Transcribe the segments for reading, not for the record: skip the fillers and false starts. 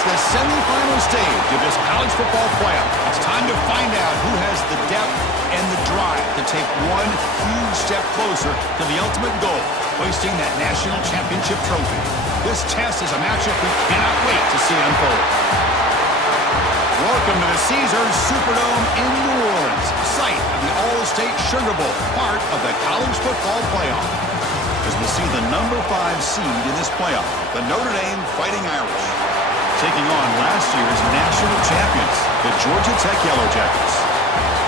It's the semifinal stage of this college football playoff. It's time to find out who has the depth and the drive to take one huge step closer to the ultimate goal, hoisting that national championship trophy. This test is a matchup we cannot wait to see unfold. Welcome to the Caesars Superdome in New Orleans, site of the All-State Sugar Bowl, part of the college football playoff. As we see the number 5 seed in this playoff, the Notre Dame Fighting Irish, taking on last year's national champions, the Georgia Tech Yellow Jackets.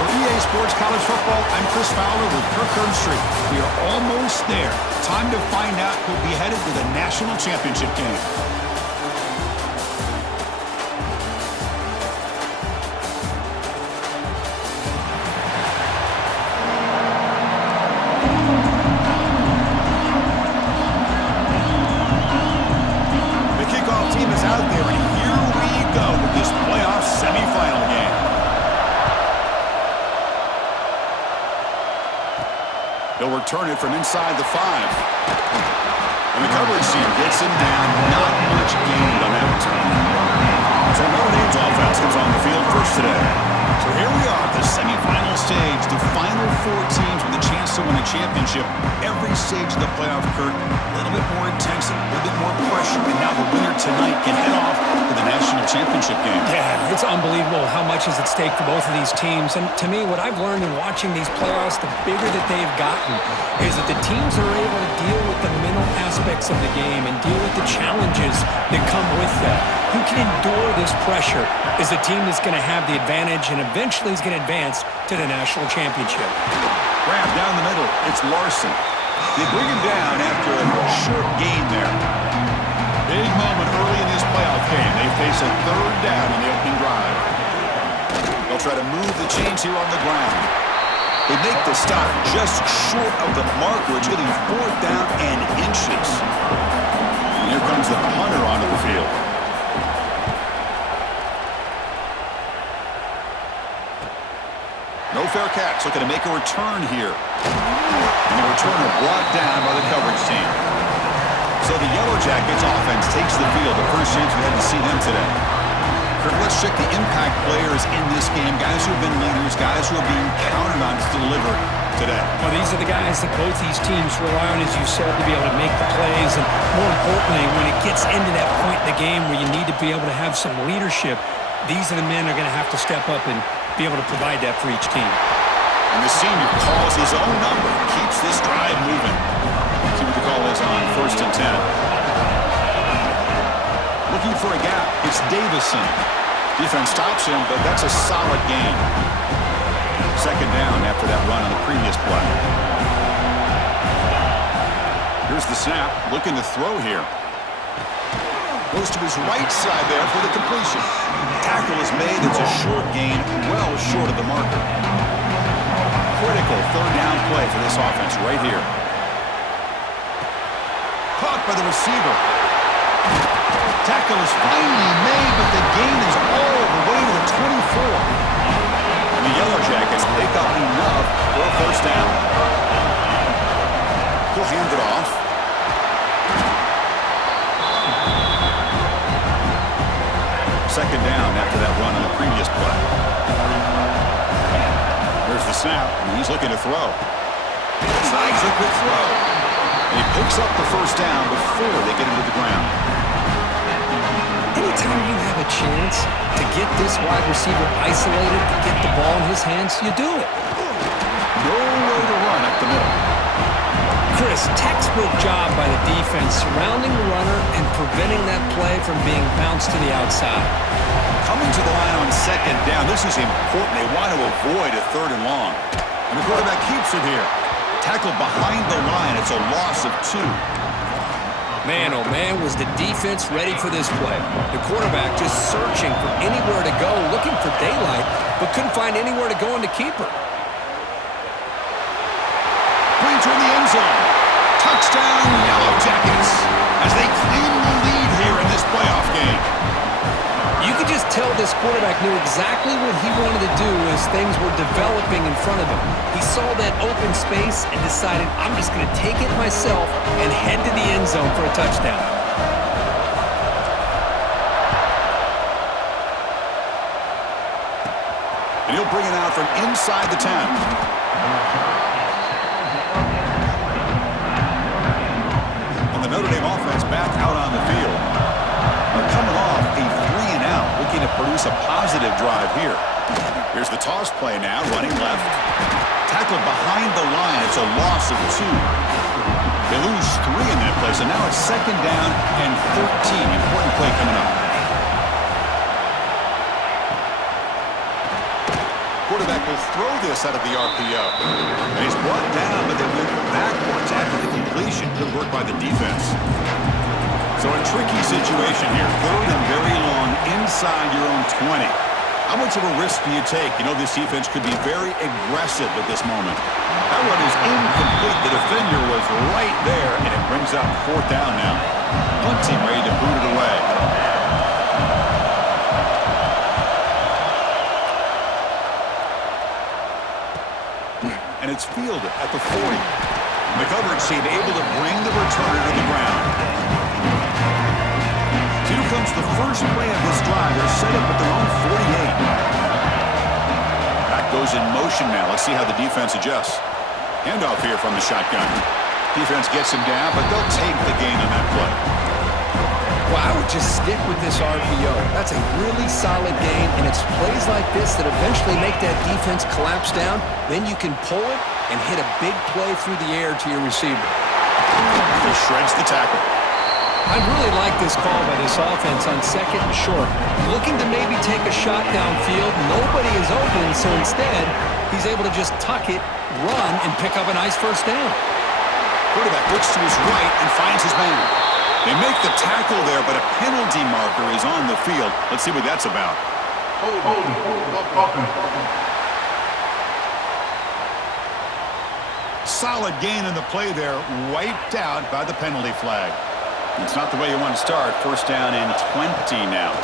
For EA Sports College Football, I'm Chris Fowler with Kirk Herbstreit. We are almost there. Time to find out who'll be headed to the national championship game. They'll return it from inside the 5. And the coverage team gets him down. Not much gained on that return. So Notre Dame's offense comes on the field first today. So here we are at the semifinal stage. The final 4 teams with a chance to win a championship. Every stage of the playoff, Kurt, a little bit more intensity, a little bit more pressure. And now the winner tonight can head off to the national championship game. Yeah, it's unbelievable how much is at stake for both of these teams. And to me, what I've learned in watching these playoffs, the bigger that they've gotten, is that the teams are able to deal with the mental aspects of the game and deal with the challenges that come with that. Who can endure this pressure is the team that's going to have the advantage and eventually is going to advance to the national championship. Grab down the middle. It's Larson. They bring him down after a short gain there. Big moment early in this playoff game. They face a 3rd down on the opening drive. They'll try to move the chains here on the ground. They make the stop just short of the marker. It's getting 4th down and inches. And here comes the punter onto the field. No fair catch. Looking to make a return here. And the returner brought down by the coverage team. So the Yellow Jackets offense takes the field. The first chance we had to see them today. Kirk, let's check the impact players in this game. Guys who have been leaders, guys who are being counted on to deliver today. Well, these are the guys that both these teams rely on, as you said, to be able to make the plays. And more importantly, when it gets into that point in the game where you need to be able to have some leadership, these are the men that are going to have to step up and be able to provide that for each team. And the senior calls his own number, keeps this drive moving. See what the call is on 1st and 10. Looking for a gap, it's Davison. Defense stops him, but that's a solid gain. 2nd down after that run on the previous play. Here's the snap, looking to throw here. Goes to his right side there for the completion. Tackle is made. It's a short gain, well short of the marker. Critical 3rd down play for this offense right here. Caught by the receiver. Tackle is finally made, but the gain is all the way to the 24. And the Yellow Jackets pick up enough for a 1st down. He'll hand it off. Second down after that run on the previous play. There's the snap, and he's looking to throw. Snags a good throw. And he picks up the 1st down before they get him to the ground. Anytime you have a chance to get this wide receiver isolated, to get the ball in his hands, you do it. Nowhere to run up the middle. Chris, textbook job by the defense surrounding the runner and preventing that play from being bounced to the outside. Coming to the line on 2nd down, this is important. They want to avoid a 3rd and long. And the quarterback keeps it here. Tackled behind the line. It's a loss of 2. Man, oh man, was the defense ready for this play. The quarterback just searching for anywhere to go, looking for daylight, but couldn't find anywhere to go in the keeper. Brings her in the end zone. Touchdown, Yellow Jackets, as they claim the lead here in this playoff game. You could just tell this quarterback knew exactly what he wanted to do as things were developing in front of him. He saw that open space and decided, I'm just going to take it myself and head to the end zone for a touchdown. And he'll bring it out from inside the 10. And the Notre Dame offense back out on the field. They're coming off a 3-and-out, looking to produce a positive drive here. Here's the toss play now, running left. Tackled behind the line. It's a loss of 2. They lose 3 in that play, so now it's 2nd down and 13. Important play coming up. Quarterback will throw this out of the RPO. And he's brought down, but they went backwards after the completion. Good work by the defense. So a tricky situation here. 3rd and very long inside your own 20. How much of a risk do you take? You know, this defense could be very aggressive at this moment. That one is incomplete. The defender was right there, and it brings up 4th down now. Punt team ready to boot it away. And it's fielded at the 40. The coverage team able to bring the returner to the ground. Here comes the first play of this drive. They're set up at their own 48. Back goes in motion now. Let's see how the defense adjusts. Handoff here from the shotgun. Defense gets him down, but they'll take the gain on that play. Well, I would just stick with this RPO. That's a really solid game, and it's plays like this that eventually make that defense collapse down. Then you can pull it and hit a big play through the air to your receiver. He shreds the tackle. I really like this call by this offense on 2nd and short. Looking to maybe take a shot downfield. Nobody is open, so instead, he's able to just tuck it, run, and pick up a nice 1st down. Quarterback looks to his right and finds his man. They make the tackle there, but a penalty marker is on the field. Let's see what that's about. Solid gain in the play there, wiped out by the penalty flag. It's not the way you want to start. 1st down and 20 now.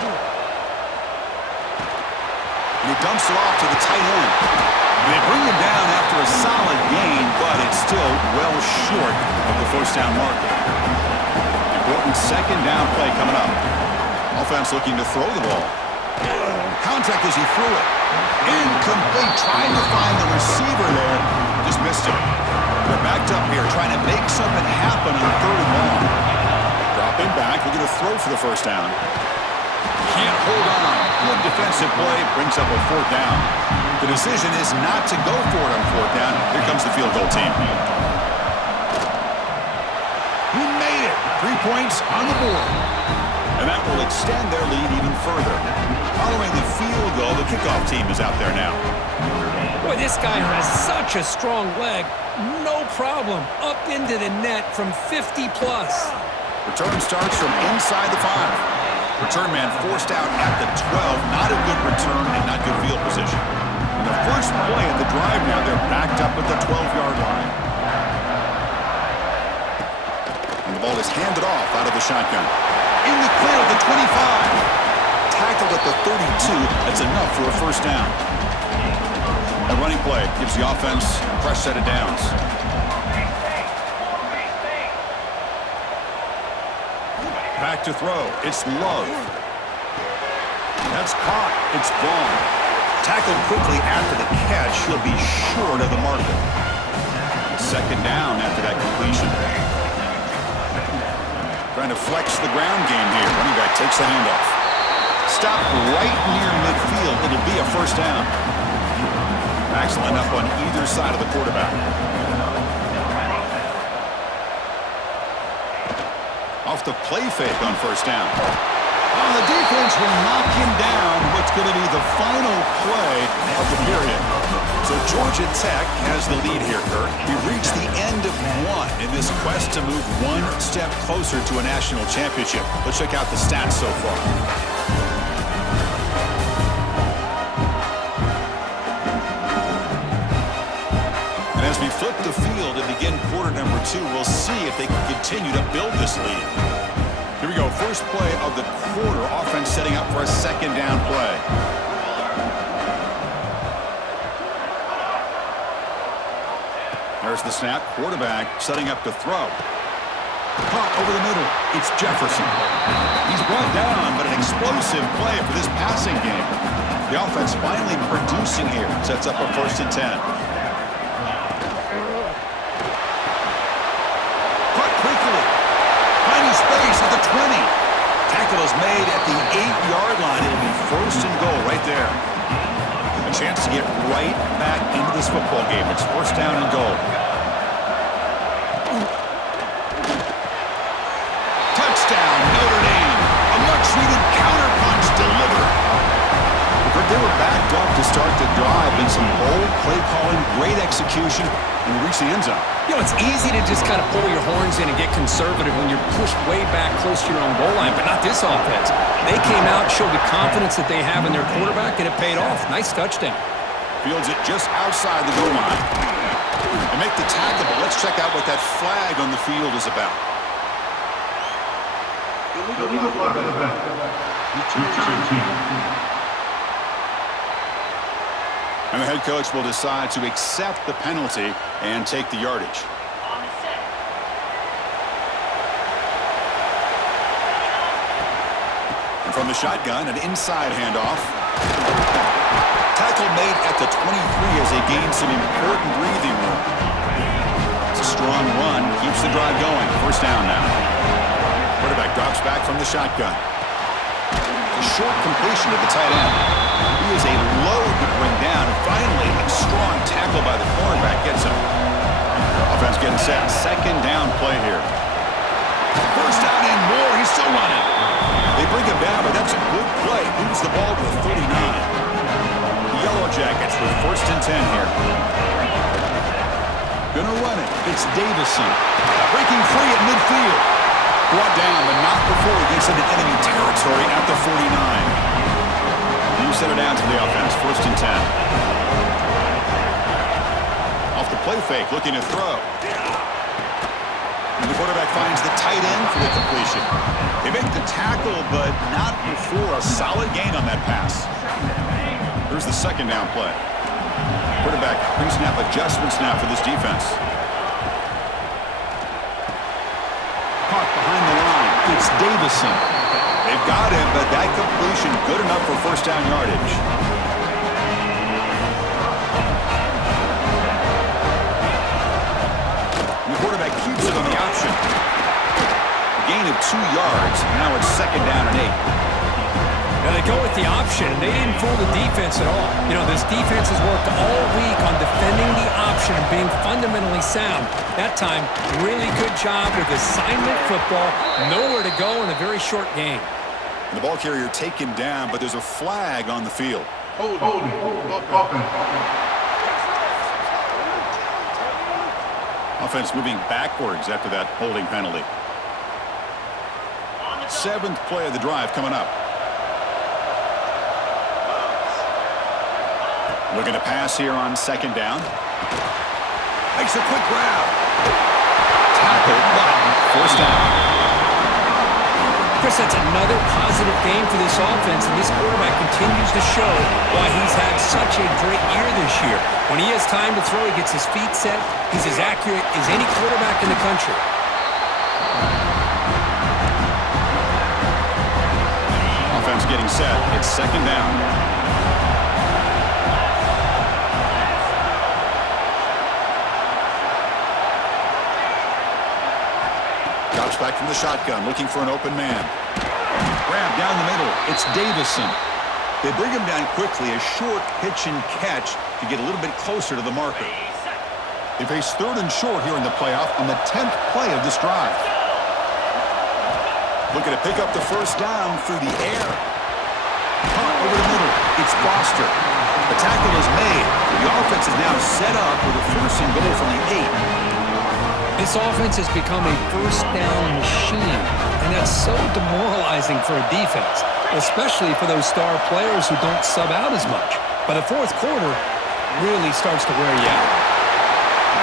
And he dumps it off to the tight end. And they bring him down after a solid gain, but it's still well short of the 1st down marker. Important 2nd down play coming up. Offense looking to throw the ball. Contact as he threw it. Incomplete, trying to find the receiver there. Just missed him. They're backed up here, trying to make something happen on 3rd and long. Dropping back, looking to throw for the 1st down. Can't hold on. Good defensive play, brings up a 4th down. The decision is not to go for it on 4th down. Here comes the field goal team. He made it. 3 points on the board. And that will extend their lead even further. Following the field goal, the kickoff team is out there now. Boy, this guy has such a strong leg. No problem. Up into the net from 50+. Return starts from inside the 5. Return man forced out at the 12. Not a good return and not good field position. And the first play of the drive now, they're backed up at the 12-yard line. And the ball is handed off out of the shotgun. In the clear at the 25. Tackled at the 32. That's enough for a 1st down. A running play gives the offense a fresh set of downs. Back to throw. It's Love. That's caught. It's Vaughn. Tackled quickly after the catch. He'll be short of the marker. 2nd down after that completion. Trying to flex the ground game here. Running back takes the handoff. Stop right near midfield. It'll be a 1st down. Backs line up on either side of the quarterback. Off the play fake on 1st down. Oh, the defense will knock him down. What's going to be the final play of the period. So Georgia Tech has the lead here, Kurt. We've reached the end of 1 in this quest to move 1 step closer to a national championship. Let's check out the stats so far. And as we flip the field and begin quarter number 2, we'll see if they can continue to build this lead. Here we go. First play of the quarter. Offense setting up for a 2nd down play. There's the snap. Quarterback setting up to throw. Caught over the middle. It's Jefferson. He's brought down, but an explosive play for this passing game. The offense finally producing here. Sets up a 1st and 10. Caught quickly. Finding space at the 20. Tackle is made at the 8-yard line. It'll be 1st and goal right there. A chance to get right back into this football game. It's 1st down and goal. Touchdown, Notre Dame. A much-needed counterpunch delivered. They were backed up to start the drive in some bold play calling, great execution, and reach the end zone. You know, it's easy to just kind of pull your horns in and get conservative when you're pushed way back close to your own goal line, but not this offense. They came out, showed the confidence that they have in their quarterback, and it paid off. Nice touchdown. Fields it just outside the goal line. They make the tackle, but let's check out what that flag on the field is about. Illegal block on the back. Return team. And the head coach will decide to accept the penalty and take the yardage. And from the shotgun, an inside handoff. Tackle made at the 23 as they gain some important breathing room. It's a strong run, keeps the drive going. 1st down now. Quarterback drops back from the shotgun. A short completion to the tight end. He is a load to bring down. And finally, a strong tackle by the cornerback gets him. Offense getting set. 2nd down play here. 1st down and more. He's still running. They bring him down, but that's a good play. Moves the ball to the 39. The Yellow Jackets with 1st and 10 here. Gonna run it. It's Davison. Breaking free at midfield. Brought down, but not before he gets into enemy territory at the 49. You set it down to the offense. 1st and 10. Off the play fake, looking to throw. And the quarterback finds the tight end for the completion. They make the tackle, but not before a solid gain on that pass. Here's the 2nd down play. Quarterback pre-snap adjustments now for this defense. Caught behind the line. It's Davison. They've got him, but that completion good enough for 1st down yardage. And the quarterback keeps it on the option. Gain of 2 yards. Now it's 2nd down and 8. Now they go with the option, and they didn't fool the defense at all. You know, this defense has worked all week on defending the option and being fundamentally sound. That time, really good job with assignment football. Nowhere to go in a very short game. And the ball carrier taken down, but there's a flag on the field. Holding. Offense moving backwards after that holding penalty. 7th play of the drive coming up. Looking to pass here on 2nd down. Makes a quick grab. Tackle, but 1st down. Chris, that's another positive game for this offense, and this quarterback continues to show why he's had such a great year this year. When he has time to throw, he gets his feet set. He's as accurate as any quarterback in the country. Offense getting set. It's 2nd down. Drops back from the shotgun, looking for an open man. Grab down the middle. It's Davison. They bring him down quickly, a short pitch and catch to get a little bit closer to the marker. They face 3rd and short here in the playoff on the 10th play of this drive. Looking to pick up the 1st down through the air. Punt over the middle. It's Foster. The tackle is made. The offense is now set up with a 1st and goal from the 8. This offense has become a 1st down machine, and that's so demoralizing for a defense, especially for those star players who don't sub out as much. By the 4th quarter, really starts to wear you out.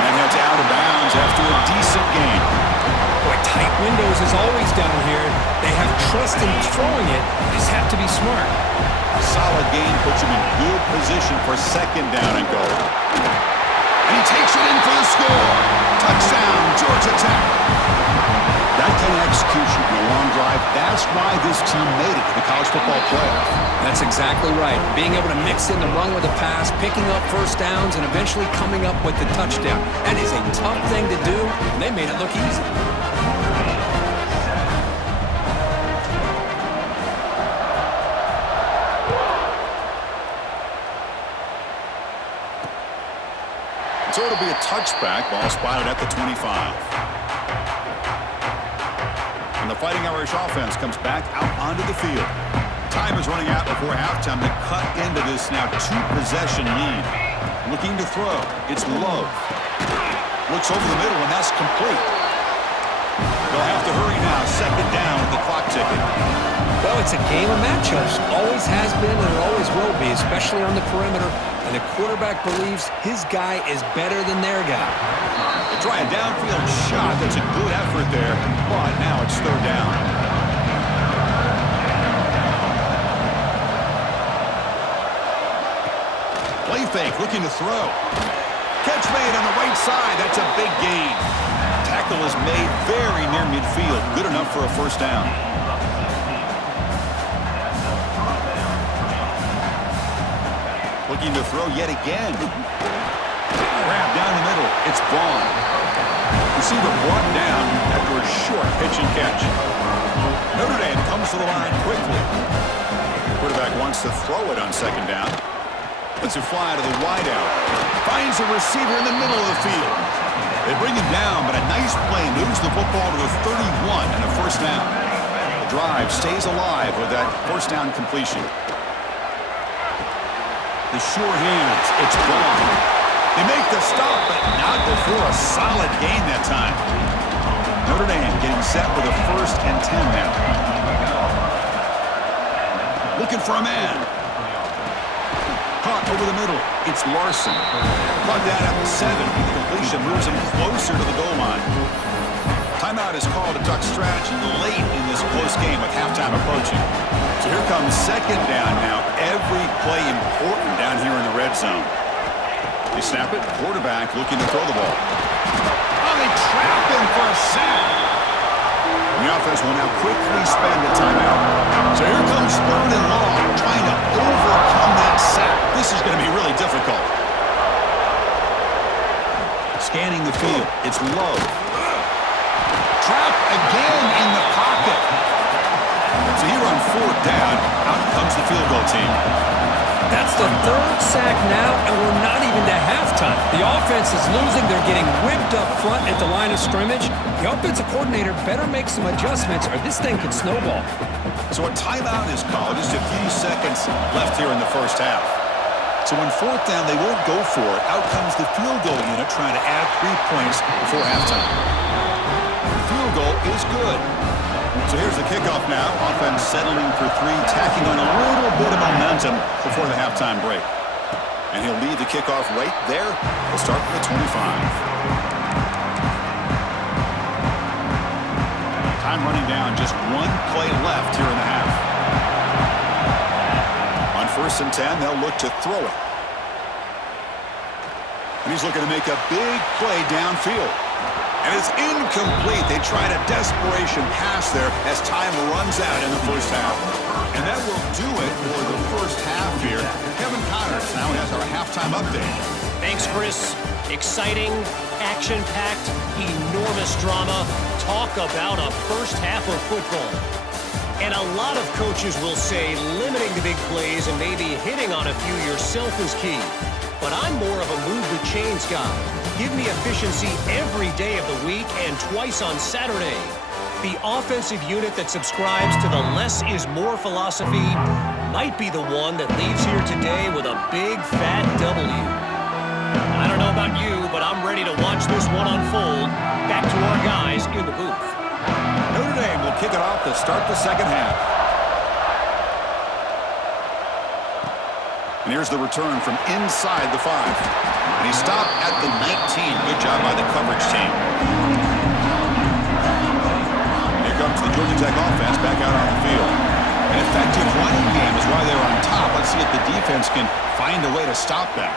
And that's out of bounds after a decent game. Boy, tight windows as always down here. They have trust in throwing it, just have to be smart. Solid game puts him in good position for 2nd down and goal. And he takes it in for the score. Touchdown, Georgia Tech. That came brilliant execution and a long drive. That's why this team made it to the college football playoff. That's exactly right. Being able to mix in the run with the pass, picking up first downs, and eventually coming up with the touchdown. That is a tough thing to do, and they made it look easy. So it'll be a touchback. Ball spotted at the 25. And the Fighting Irish offense comes back out onto the field. Time is running out before halftime to cut into this now two-possession lead. Looking to throw. It's Love. Looks over the middle, and that's complete. They'll have to hurry now. Second down with the clock ticking. Well, it's a game of matchups. Always has been and it always will be, especially on the perimeter. And the quarterback believes his guy is better than their guy. They try a downfield shot. That's a good effort there, but now it's third down. Play fake, looking to throw. Catch made on the right side. That's a big gain. Tackle is made very near midfield. Good enough for a first down. Looking to throw yet again. Grab down the middle. It's Vaughn. Receiver brought down after a short pitch and catch. Notre Dame comes to the line quickly. Quarterback wants to throw it on second down. Lets it fly to the wideout. Finds a receiver in the middle of the field. They bring him down, but a nice play moves the football to the 31 and a first down. The drive stays alive with that first down completion. The sure hands, it's gone. They make the stop, but not before a solid gain that time. Notre Dame getting set with a 1st and 10 now. Looking for a man. Caught over the middle. It's Larson. Brought down at the 7. The completion moves him closer to the goal line. Timeout is called to duck strategy late in this close game with halftime approaching. So here comes second down now. Every play important down here in the red zone. They snap it. Quarterback looking to throw the ball. Oh, they trap him for a sack. The offense will now quickly spend the timeout. So here comes 3rd and long, trying to overcome that sack. This is going to be really difficult. Scanning the field. It's Love. Trap again in the pocket. So here on 4th down, out comes the field goal team. That's the 3rd sack now, and we're not even to halftime. The offense is losing. They're getting whipped up front at the line of scrimmage. The offensive coordinator better make some adjustments, or this thing could snowball. So a timeout is called. Just a few seconds left here in the first half. So on 4th down, they won't go for it. Out comes the field goal unit trying to add 3 points before halftime. The field goal is good. So here's the kickoff now. Offense settling for 3, tacking on a little bit of momentum before the halftime break. And he'll lead the kickoff right there. We'll start from the 25. Time running down. Just 1 play left here in the half. On 1st and 10, they'll look to throw it. And he's looking to make a big play downfield. And it's incomplete. They tried a desperation pass there as time runs out in the first half. And that will do it for the first half here. Kevin Connors now has our halftime update. Thanks, Chris. Exciting, action-packed, enormous drama. Talk about a first half of football. And a lot of coaches will say limiting the big plays and maybe hitting on a few yourself is key. But I'm more of a move the chains guy. Give me efficiency every day of the week and twice on Saturday. The offensive unit that subscribes to the less is more philosophy might be the one that leaves here today with a big fat W. I don't know about you, but I'm ready to watch this one unfold. Back to our guys in the booth. Notre Dame will kick it off to start the second half. And here's the return from inside the 5. And he stopped at the 19. Good job by the coverage team. Here comes the Georgia Tech offense back out on the field. An effective running game is why they're on top. Let's see if the defense can find a way to stop that.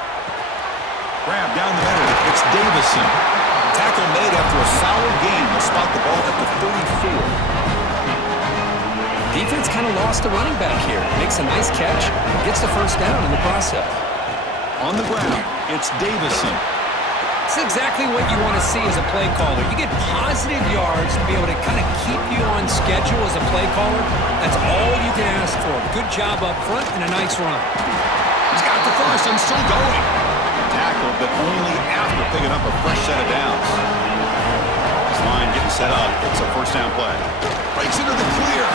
Grab down the middle. It's Davison. Tackle made after a solid gain. They'll spot the ball at the 34. Defense kind of lost a running back here. Makes a nice catch, gets the first down in the process. On the ground, it's Davison. It's exactly what you want to see as a play caller. You get positive yards to be able to kind of keep you on schedule as a play caller. That's all you can ask for. Good job up front and a nice run. He's got the first and still going. Tackled, but only after picking up a fresh set of downs. This line getting set up. It's a first down play. Breaks into the clear.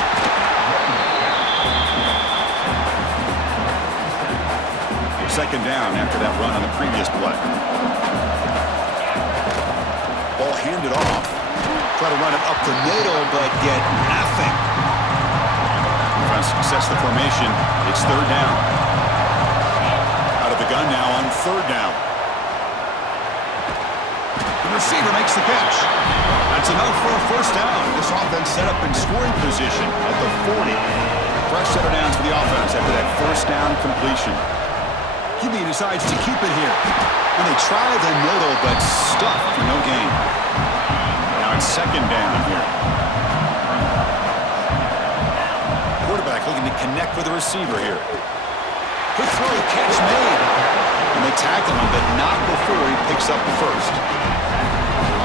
Second down after that run on the previous play. Ball handed off. Try to run it up the middle, but get nothing. Defense sets the formation. It's third down. Out of the gun now on third down. The receiver makes the catch. That's enough for a first down. This offense set up in scoring position at the 40. Fresh set of downs for the offense after that first down completion. QB decides to keep it here. And they try the middle, but stuffed for no gain. Now it's second down here. Quarterback looking to connect with the receiver here. Good throw, catch made. And they tackle him, but not before he picks up the first.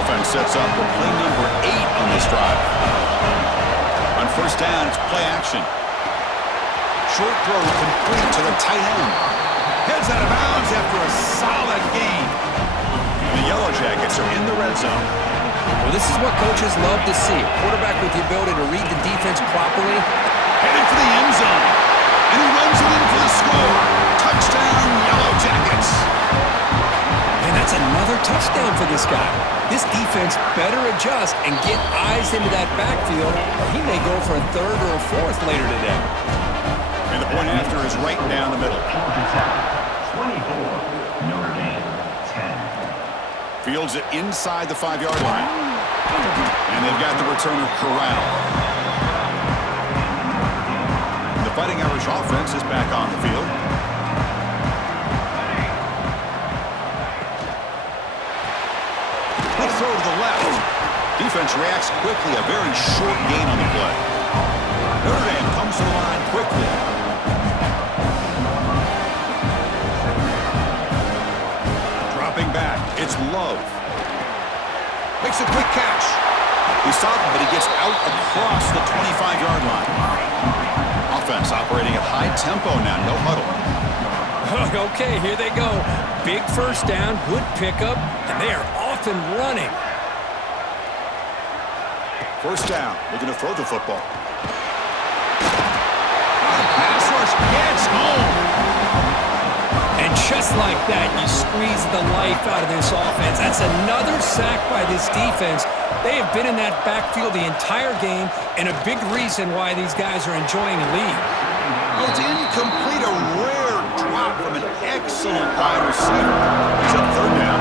Offense sets up for play number 8 on this drive. On first down, it's play action. Short throw complete to the tight end. Heads out of bounds after a solid gain. The Yellow Jackets are in the red zone. Well, this is what coaches love to see. A quarterback with the ability to read the defense properly. Headed for the end zone. And he runs it in for the score. Touchdown, Yellow Jackets. And that's another touchdown for this guy. This defense better adjust and get eyes into that backfield, or he may go for a third or a fourth later today. And the point after is right down the middle. 24, Notre Dame, 10. Fields it inside the 5-yard line. And they've got the returner corralled. The Fighting Irish offense is back on the field. Quick throw to the left. Defense reacts quickly. A very short gain on the play. Notre Dame comes to the line quickly. Dropping back. It's Love. Makes a quick catch. He stopped him, but he gets out across the 25-yard line. Offense operating at high tempo now. No huddle. Okay, here they go. Big first down, good pickup, and they are off and running. First down. Looking to throw the football. Pass rush gets home. And just like that, you squeeze the life out of this offense. That's another sack by this defense. They have been in that backfield the entire game, and a big reason why these guys are enjoying a lead. Well, it's incomplete. A rare drop from an excellent wide receiver. It's up third down.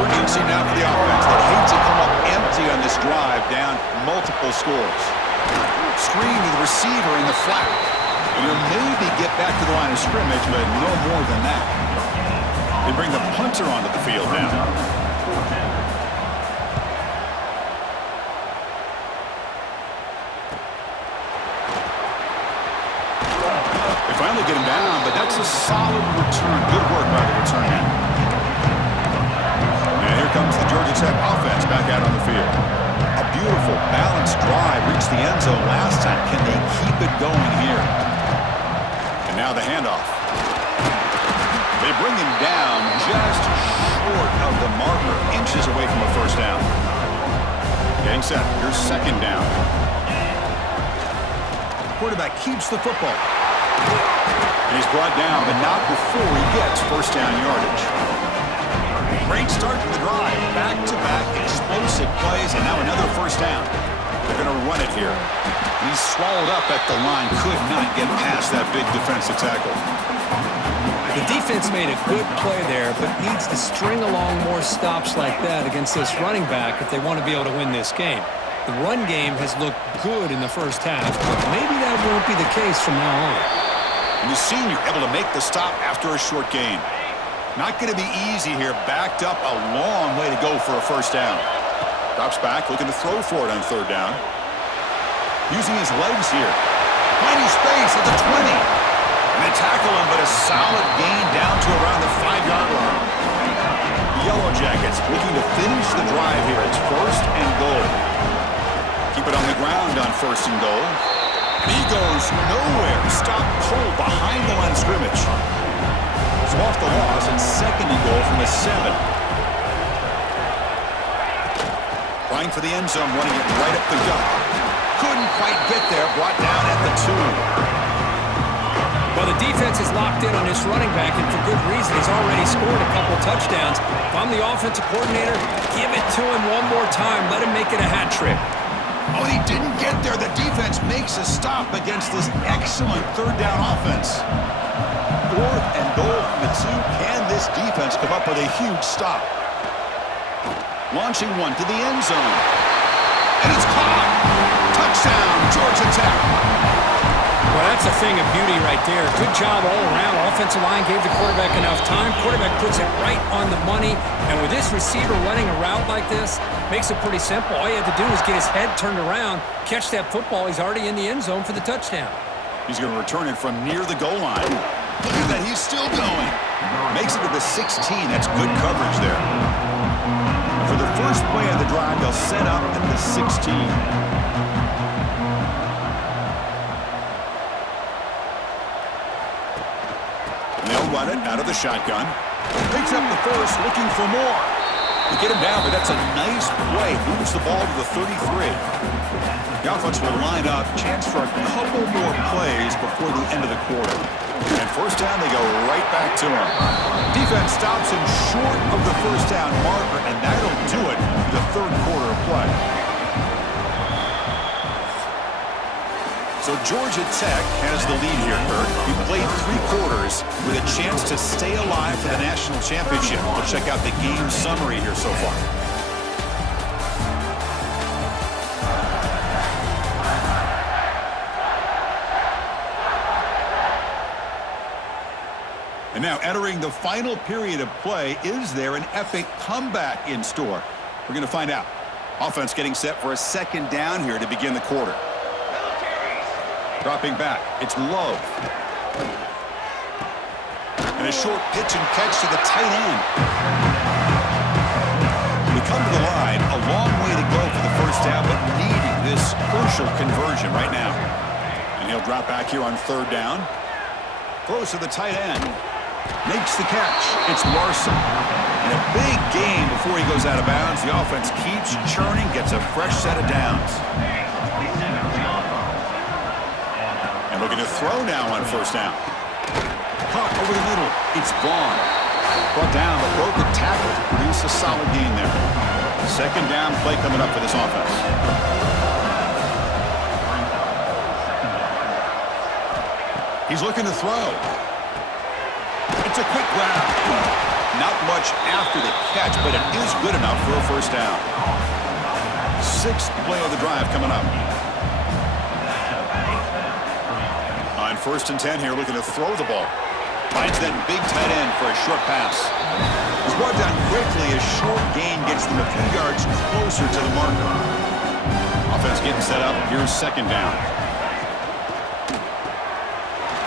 Urgency now for the offense. They hate to come up empty on this drive, down multiple scores. Screen to the receiver in the flat. And he'll maybe get back to the line of scrimmage, but no more than that. They bring the punter onto the field now. They finally get him down, but that's a solid return. Good work by the return man. And here comes the Georgia Tech offense back out on the field. A beautiful, balanced drive reached the end zone last time. Can they keep it going here? And now the handoff. They bring him down just short of the marker, inches away from a first down. Getting set. Here's second down. Quarterback keeps the football. And he's brought down, but not before he gets first down yardage. Great start to the drive. Back-to-back explosive plays, and now another first down. They're going to run it here. He's swallowed up at the line. Could not get past that big defensive tackle. The defense made a good play there, but needs to string along more stops like that against this running back if they want to be able to win this game. The run game has looked good in the first half, but maybe that won't be the case from now on. And the senior able to make the stop after a short gain. Not going to be easy here. Backed up a long way to go for a first down. Drops back, looking to throw for it on third down. Using his legs here. Finding space at the 20. And they tackle him, but a solid gain down to around the 5-yard line. The Yellow Jackets looking to finish the drive here. It's first and goal. Keep it on the ground on first and goal. And he goes nowhere. Stopped cold behind the line of scrimmage. So off the loss, and second and goal from the 7. Trying for the end zone, running it right up the gut. Couldn't quite get there, brought down at the 2. Well, the defense is locked in on this running back, and for good reason. He's already scored a couple touchdowns. If I'm the offensive coordinator, give it to him one more time. Let him make it a hat trick. Oh, and he didn't get there. The defense makes a stop against this excellent third down offense. Fourth and goal from the 2. Can this defense come up with a huge stop? Launching one to the end zone. And it's caught. Touchdown, Georgia Tech. Well, that's a thing of beauty right there. Good job all around. Offensive line gave the quarterback enough time. Quarterback puts it right on the money. And with this receiver running a route like this, makes it pretty simple. All you had to do was get his head turned around, catch that football. He's already in the end zone for the touchdown. He's going to return it from near the goal line. Look at that. He's still going. Makes it to the 16. That's good coverage there. For the first play of the drive, they'll set up at the 16. They'll run it out of the shotgun. Picks up the first, looking for more. They get him down, but that's a nice play. Moves the ball to the 33. The offense will line up. Chance for a couple more plays before the end of the quarter. And first down, they go right back to him. Defense stops him short of the first down marker, and that'll do it for the third quarter of play. So Georgia Tech has the lead here, Kurt. He played 3 quarters with a chance to stay alive for the national championship. We'll check out the game summary here so far. And now entering the final period of play, is there an epic comeback in store? We're going to find out. Offense getting set for a second down here to begin the quarter. Dropping back, it's Love. And a short pitch and catch to the tight end. We come to the line, a long way to go for the first down, but needing this crucial conversion right now. And he'll drop back here on third down. Throws to the tight end. Makes the catch. It's Larson. And a big game before he goes out of bounds. The offense keeps churning, gets a fresh set of downs. And looking to throw now on first down. Caught over the middle. It's Vaughn. Brought down, but broke a tackle to produce a solid gain there. Second down play coming up for this offense. He's looking to throw. It's a quick grab. Not much after the catch, but it is good enough for a first down. 6th play of the drive coming up. On 1st and 10 here, looking to throw the ball. Finds that big tight end for a short pass. He's brought down quickly. A short gain gets them a few yards closer to the marker. Offense getting set up. Here's second down.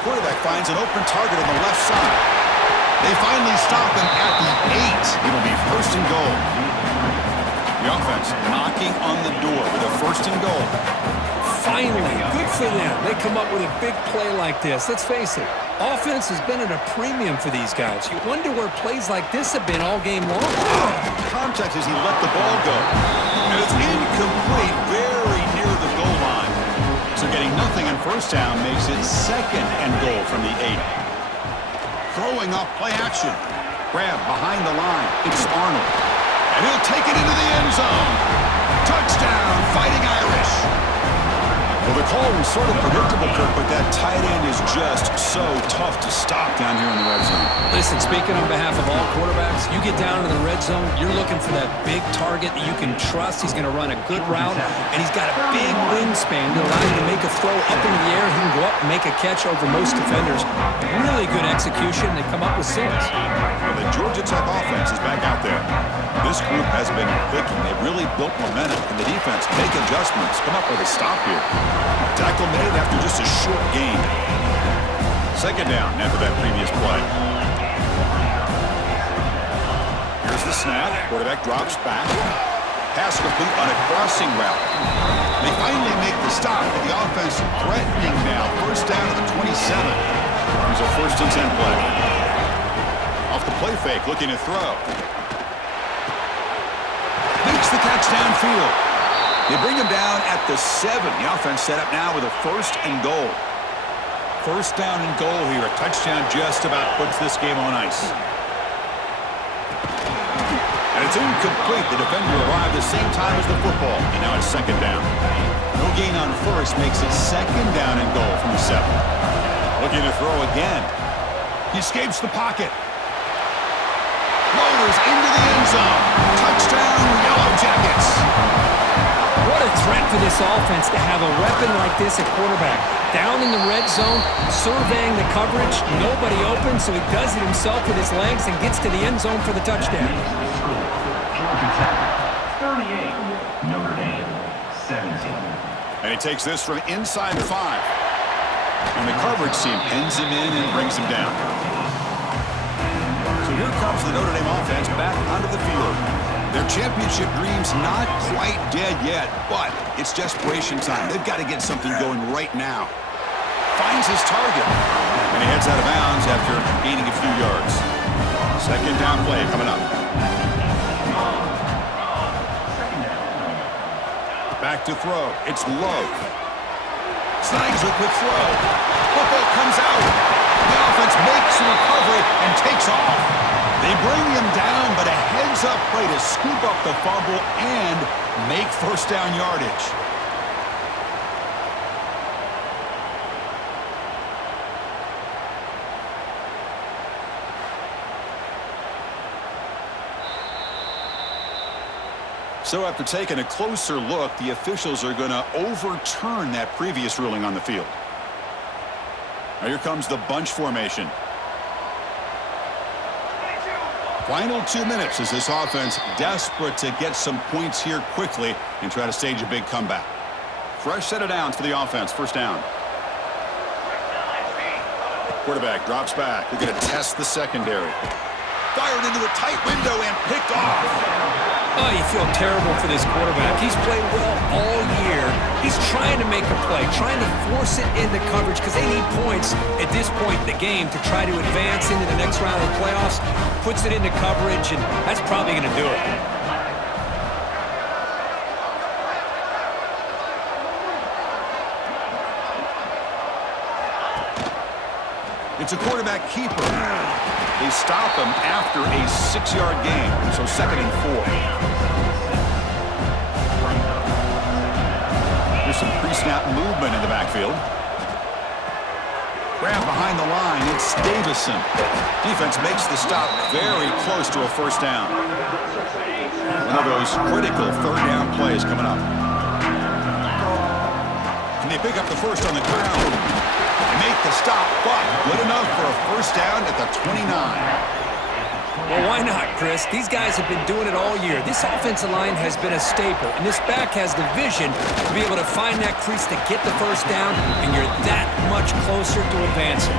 Quarterback finds an open target on the left side. They finally stop him at the 8. It'll be first and goal. The offense knocking on the door with a first and goal. Finally, good for them. They come up with a big play like this. Let's face it, offense has been at a premium for these guys. You wonder where plays like this have been all game long. Contact as he let the ball go. And it's incomplete, very near the goal line. So getting nothing on first down makes it second and goal from the 8. Throwing off play action. Grab behind the line. It's Arnold. And he'll take it into the end zone. Touchdown, Fighting Irish. Well, the call was sort of predictable, Kirk, but that tight end is just so tough to stop down here in the red zone. Listen, speaking on behalf of all quarterbacks, you get down to the red zone, you're looking for that big target that you can trust. He's going to run a good route, and he's got a big wingspan to allow you to make a throw up into the air. He can go up and make a catch over most defenders. Really good execution. They come up with 6. Well, the Georgia Tech offense is back out there. This group has been clicking. They've really built momentum, and the defense make adjustments. Come up with a stop here. Tackle made after just a short gain. Second down after that previous play. Here's the snap. Quarterback drops back. Pass complete on a crossing route. They finally make the stop, but the offense threatening now. First down at the 27. Here's a 1st and 10 play. Off the play fake, looking to throw. Makes the catch downfield. They bring him down at the 7. The offense set up now with a 1st and goal. 1st down and goal here. A touchdown just about puts this game on ice. And it's incomplete. The defender arrived the same time as the football. And now it's 2nd down. No gain on 1st makes it 2nd down and goal from the 7. Looking to throw again. He escapes the pocket. Motors into the end zone. Touchdown, Yellow Jackets. What a threat for this offense to have a weapon like this at quarterback. Down in the red zone, surveying the coverage, nobody open, so he does it himself with his legs and gets to the end zone for the touchdown. Georgia Tech, 38. Notre Dame, 17. And he takes this from inside the 5. And the coverage team pins him in and brings him down. So here comes the Notre Dame offense back onto the field. Their championship dream's not quite dead yet, but it's desperation time. They've got to get something going right now. Finds his target, and he heads out of bounds after gaining a few yards. 2nd down play coming up. Back to throw. It's Love. Snags a quick throw. Football comes out. The offense makes a recovery and takes off. They bring him down, but a heads-up play to scoop up the fumble and make 1st down yardage. So after taking a closer look, the officials are going to overturn that previous ruling on the field. Now here comes the bunch formation. Final 2 minutes as this offense desperate to get some points here quickly and try to stage a big comeback. Fresh set of downs for the offense. 1st down. Quarterback drops back. We're going to test the secondary. Fired into a tight window and picked off. Oh, you feel terrible for this quarterback. He's played well all year. He's trying to make a play, trying to force it into coverage because they need points at this point in the game to try to advance into the next round of the playoffs. Puts it into coverage, and that's probably going to do it. It's a quarterback keeper. They stop him after a 6-yard gain, so 2nd and 4. There's some pre-snap movement in the backfield. Grab behind the line, it's Davison. Defense makes the stop very close to a 1st down. One of those critical 3rd down plays coming up. Can they pick up the 1st on the ground? They make the stop, but good enough for a 1st down at the 29. Well, why not, Chris? These guys have been doing it all year. This offensive line has been a staple, and this back has the vision to be able to find that crease to get the 1st down, and you're that much closer to advancing.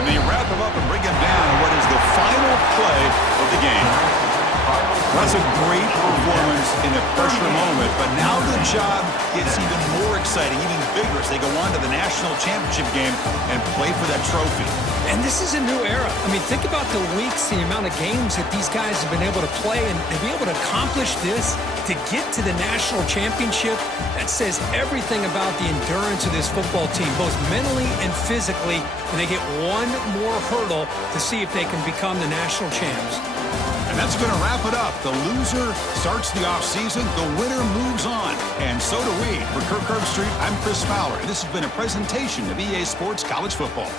And they wrap him up and bring him down in what is the final play of the game. That's a great performance in a pressure moment, but now the job gets even more exciting, even bigger as they go on to the national championship game and play for that trophy. And this is a new era. I mean, think about the weeks, the amount of games that these guys have been able to play, and to be able to accomplish this, to get to the national championship, that says everything about the endurance of this football team, both mentally and physically, and they get one more hurdle to see if they can become the national champs. And That's going to wrap it up. The loser starts the offseason. The winner moves on. And so do we. For Kirk Herbstreit, I'm Chris Fowler. This has been a presentation of EA Sports College Football.